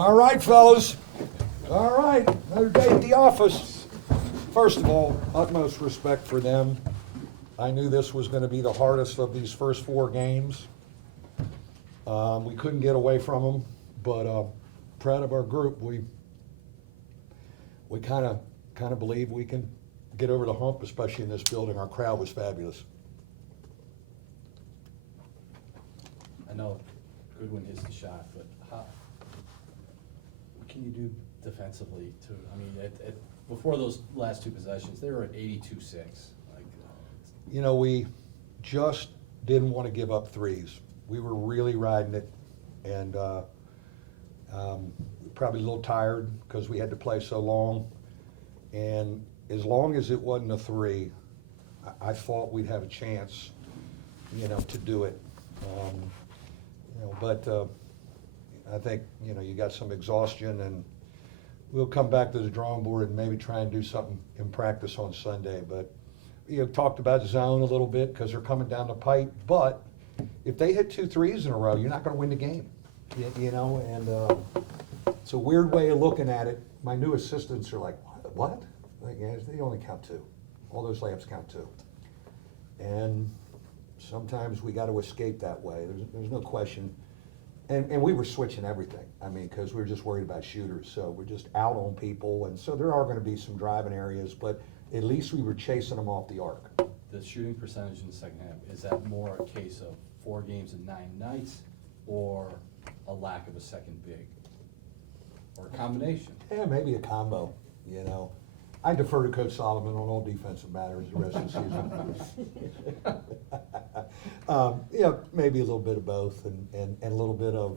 All right, fellas. All right, another day at the office. First of all, utmost respect for them. I knew this was going to be the hardest of these first 4 games. We couldn't get away from them, but proud of our group. We kind of believe we can get over the hump, especially in this building. Our crowd was fabulous. I know Goodwin hits the shot, but what can you do defensively to, I mean, before those last 2 possessions, they were at 82-6. You know, we just didn't want to give up threes. We were really riding it, and probably a little tired because we had to play so long. And as long as it wasn't a 3, I thought we'd have a chance, to do it. But I think, you got some exhaustion, and we'll come back to the drawing board and maybe try and do something in practice on Sunday. But talked about zone a little bit because they're coming down the pipe. But if they hit 2 threes in a row, you're not going to win the game. And it's a weird way of looking at it. My new assistants are like, what? Like, yeah, they only count 2. All those layups count 2. And sometimes we got to escape that way. There's no question. And we were switching everything. I mean, because we were just worried about shooters. So we're just out on people. And so there are going to be some driving areas, but at least we were chasing them off the arc. The shooting percentage in the second half, is that more a case of 4 games and 9 nights, or a lack of a second big? Or a combination? Yeah, maybe a combo, I defer to Coach Solomon on all defensive matters the rest of the season. Maybe a little bit of both and a little bit of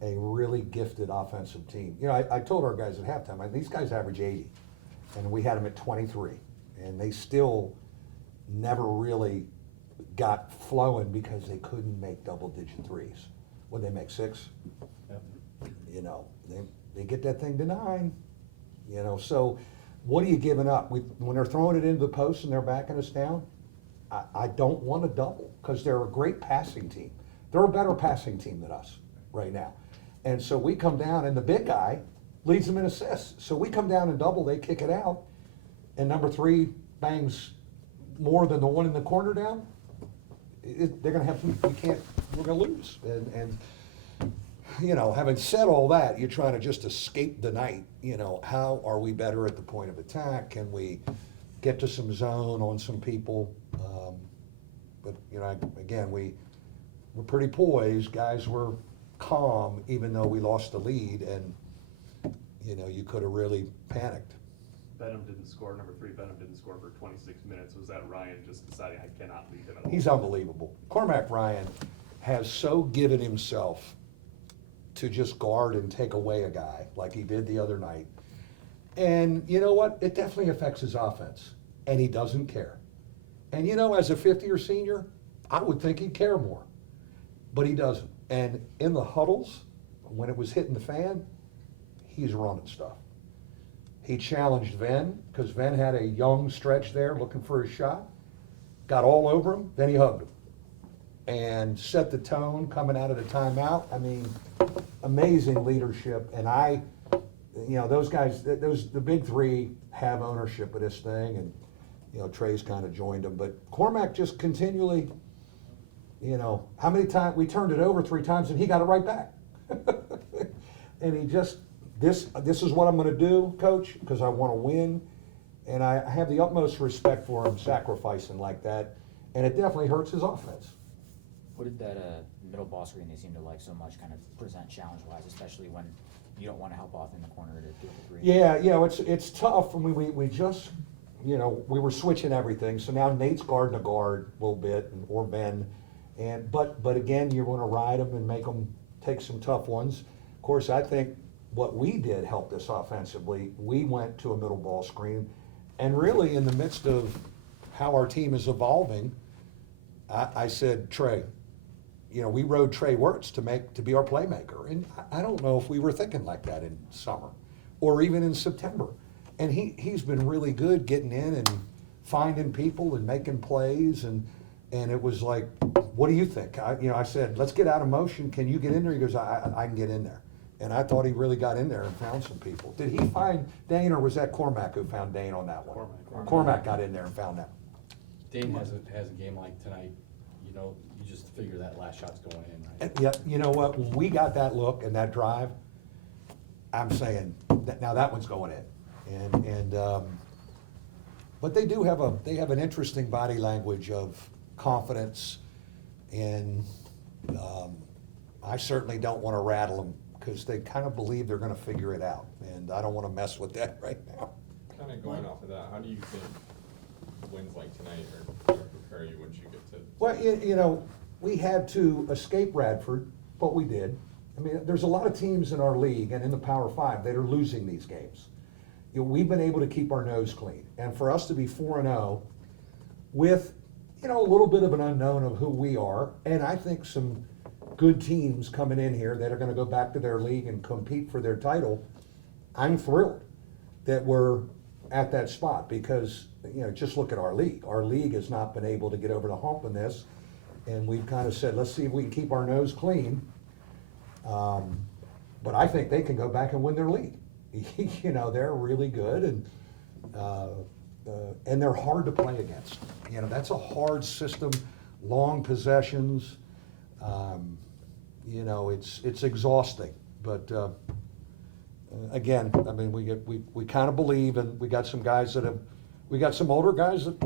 a really gifted offensive team. I told our guys at halftime, these guys average 80, and we had them at 23, and they still never really got flowing because they couldn't make double-digit threes. When they make 6, Yep. They get that thing to 9, so what are you giving up? When they're throwing it into the post and they're backing us down, I don't want to double because they're a great passing team. They're a better passing team than us right now. And so we come down, and the big guy leads them in assists. So we come down and double, they kick it out, and number 3 bangs more than the one in the corner down. They're going to have, we're going to lose. And having said all that, you're trying to just escape the night. How are we better at the point of attack? Can we get to some zone on some people? But again, we're pretty poised. Guys were calm, even though we lost the lead, and you could have really panicked. Benham didn't score, number 3, Benham didn't score for 26 minutes. Was that Ryan just deciding I cannot leave him at all? He's unbelievable. Cormac Ryan has so given himself to just guard and take away a guy like he did the other night. And you know what? It definitely affects his offense, and he doesn't care. And as a 50-year senior, I would think he'd care more, but he doesn't. And in the huddles, when it was hitting the fan, he's running stuff. He challenged Venn, because Venn had a young stretch there looking for his shot, got all over him, then he hugged him, and set the tone coming out of the timeout. I mean, amazing leadership. And those guys, the big 3 have ownership of this thing, and Trey's kind of joined them. But Cormac just continually, how many times we turned it over 3 times and he got it right back. And he just, this is what I'm going to do, Coach, because I want to win. And I have the utmost respect for him sacrificing like that. And it definitely hurts his offense. What did that middle ball screen they seem to like so much kind of present challenge-wise, especially when you don't want to help off in the corner to do the 3? Yeah, it's tough. I mean, we just, we were switching everything. So now Nate's guarding a guard a little bit, or Ben. But again, you want to ride them and make them take some tough ones. Of course, I think what we did helped us offensively. We went to a middle ball screen, and really in the midst of how our team is evolving, I said, Trey, we rode Trey Wirtz to be our playmaker. And I don't know if we were thinking like that in summer or even in September. And he's been really good getting in and finding people and making plays. And it was like, what do you think? I said, let's get out of motion. Can you get in there? He goes, I can get in there. And I thought he really got in there and found some people. Did he find Dane, or was that Cormac who found Dane on that one? Cormac got in there and found that. Dane has a game like tonight, you know, you just figure that last shot's going in, right? Yeah, you know what, when we got that look and that drive, I'm saying, now that one's going in. But they do have an interesting body language of confidence, and I certainly don't wanna rattle them, because they kind of believe they're gonna figure it out, and I don't wanna mess with that right now. Kind of going off of that, how do you think wins like tonight are gonna prepare you once you get to? Well, you know, we had to escape Radford, but we did. I mean, there's a lot of teams in our league and in the Power Five that are losing these games. You know, we've been able to keep our nose clean, and for us to be 4-0 with, you know, a little bit of an unknown of who we are, and I think some good teams coming in here that are gonna go back to their league and compete for their title, I'm thrilled that we're at that spot, because, you know, just look at our league. Our league has not been able to get over the hump in this, and we've kind of said, let's see if we can keep our nose clean. But I think they can go back and win their league. You know, they're really good, and they're hard to play against. You know, that's a hard system, long possessions. You know, it's exhausting, but again, I mean, we kind of believe, and we got some guys we got some older guys that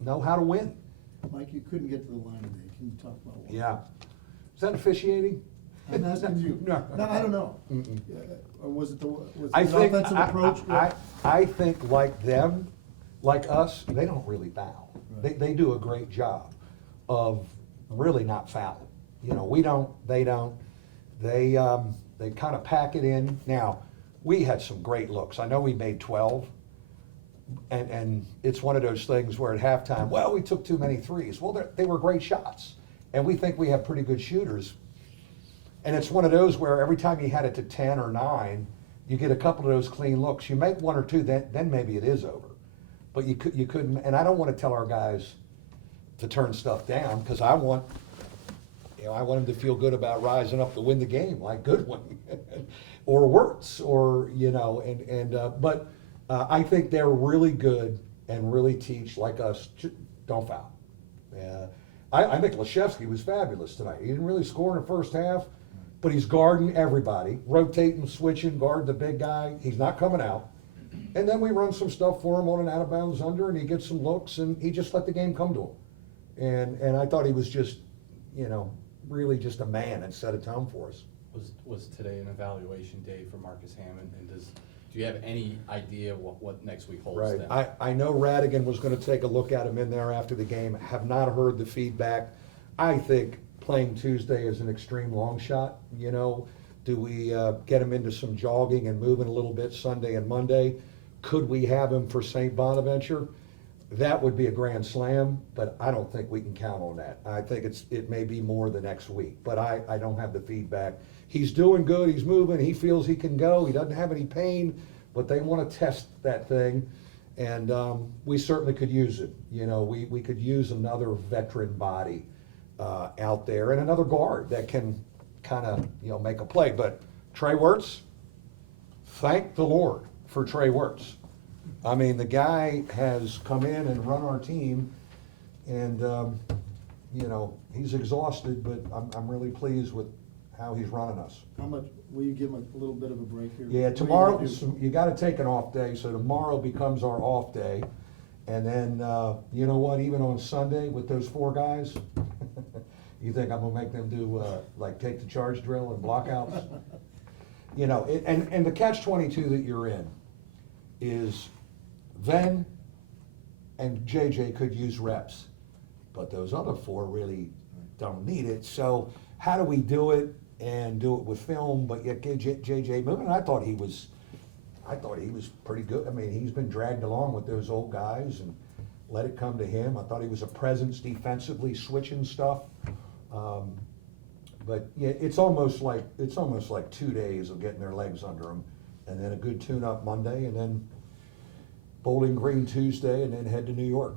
know how to win. Mike, you couldn't get to the line today, can you talk about why? Yeah. Is that officiating? I'm asking you. No. No, I don't know. Mm-mm. Or was it I an think, offensive approach? I think like them, like us, they don't really foul. Right. They do a great job of really not fouling. You know, we don't, they don't. They kind of pack it in. Now, we had some great looks. I know we made 12, and it's one of those things where at halftime, well, we took too many threes. Well, they were great shots, and we think we have pretty good shooters. And it's one of those where every time you had it to 10 or 9, you get a couple of those clean looks. You make 1 or 2, then maybe it is over. But you couldn't, and I don't want to tell our guys to turn stuff down, because I want them to feel good about rising up to win the game, like Goodwin, or Wirtz, or, you know, but I think they're really good and really teach, like us, don't foul. I think Lashevsky was fabulous tonight. He didn't really score in the first half, but he's guarding everybody, rotating, switching, guarding the big guy. He's not coming out. And then we run some stuff for him on an out of bounds under, and he gets some looks, and he just let the game come to him. And I thought he was just, you know, really just a man and set a tone for us. Was today an evaluation day for Marcus Hammond, and do you have any idea what next week holds Right. then? I know Radigan was gonna take a look at him in there after the game. Have not heard the feedback. I think playing Tuesday is an extreme long shot, you know. Do we get him into some jogging and moving a little bit Sunday and Monday? Could we have him for St. Bonaventure? That would be a grand slam, but I don't think we can count on that. I think it may be more the next week, but I don't have the feedback. He's doing good, he's moving, he feels he can go, he doesn't have any pain, but they want to test that thing, and we certainly could use it. You know, we could use another veteran body out there, and another guard that can kind of, you know, make a play. But Trey Wirtz, thank the Lord for Trey Wirtz. I mean, the guy has come in and run our team, and, you know, he's exhausted, but I'm really pleased with how he's running us. How much, will you give him a little bit of a break here? Yeah, What are you tomorrow, gonna do? you gotta take an off day, so tomorrow becomes our off day. And then, you know what, even on Sunday with those 4 guys, you think I'm gonna make them do, like, take the charge drill and blockouts? You know, and the catch-22 that you're in is Venn and JJ could use reps, but those other 4 really don't need it. So how do we do it and do it with film, but yet get JJ moving? I thought he was pretty good. I mean, he's been dragged along with those old guys and let it come to him. I thought he was a presence defensively, switching stuff. But yeah, it's almost like 2 days of getting their legs under them, and then a good tune-up Monday, and then Bowling Green Tuesday, and then head to New York.